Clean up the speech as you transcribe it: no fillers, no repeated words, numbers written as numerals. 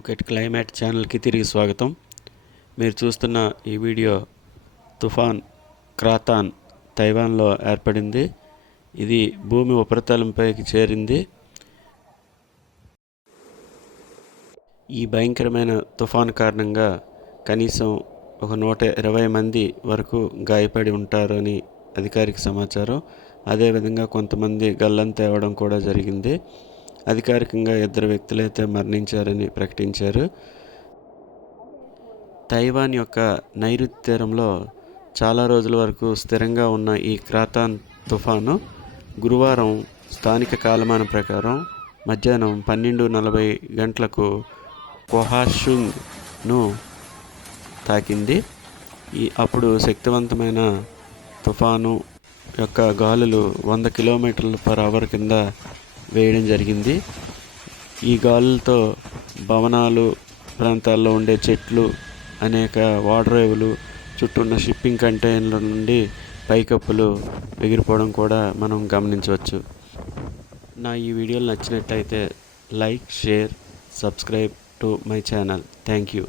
Look at climate ఛానల్కి తిరిగి స్వాగతం. మీరు చూస్తున్న ఈ వీడియో తుఫాన్ క్రాతాన్ తైవాన్లో ఏర్పడింది. ఇది భూమి ఉపరితలంపైకి చేరింది. ఈ భయంకరమైన తుఫాన్ కారణంగా కనీసం ఒక 120 మంది వరకు గాయపడి ఉంటారని అధికారిక సమాచారం. అదేవిధంగా కొంతమంది గల్లంతవ్వడం కూడా జరిగింది. అధికారికంగా 2 వ్యక్తులైతే మరణించారని ప్రకటించారు. తైవాన్ యొక్క నైరుతి తీరంలో చాలా రోజుల వరకు స్థిరంగా ఉన్న ఈ క్రాతాన్ తుఫాను గురువారం స్థానిక కాలమానం ప్రకారం మధ్యాహ్నం 12:40 గంటలకు కోహాషుంగ్ను తాకింది. అప్పుడు శక్తివంతమైన తుఫాను యొక్క గాలులు 100 km/h కింద వేయడం జరిగింది. ఈ గాలులతో భవనాలు ప్రాంతాల్లో ఉండే చెట్లు, అనేక ఓడరేవులు, చుట్టూ ఉన్న షిప్పింగ్ కంటైనర్ల నుండి పైకప్పులు ఎగిరిపోవడం కూడా మనం గమనించవచ్చు. నా ఈ వీడియోలు నచ్చినట్లయితే like, share, subscribe to my channel. Thank you.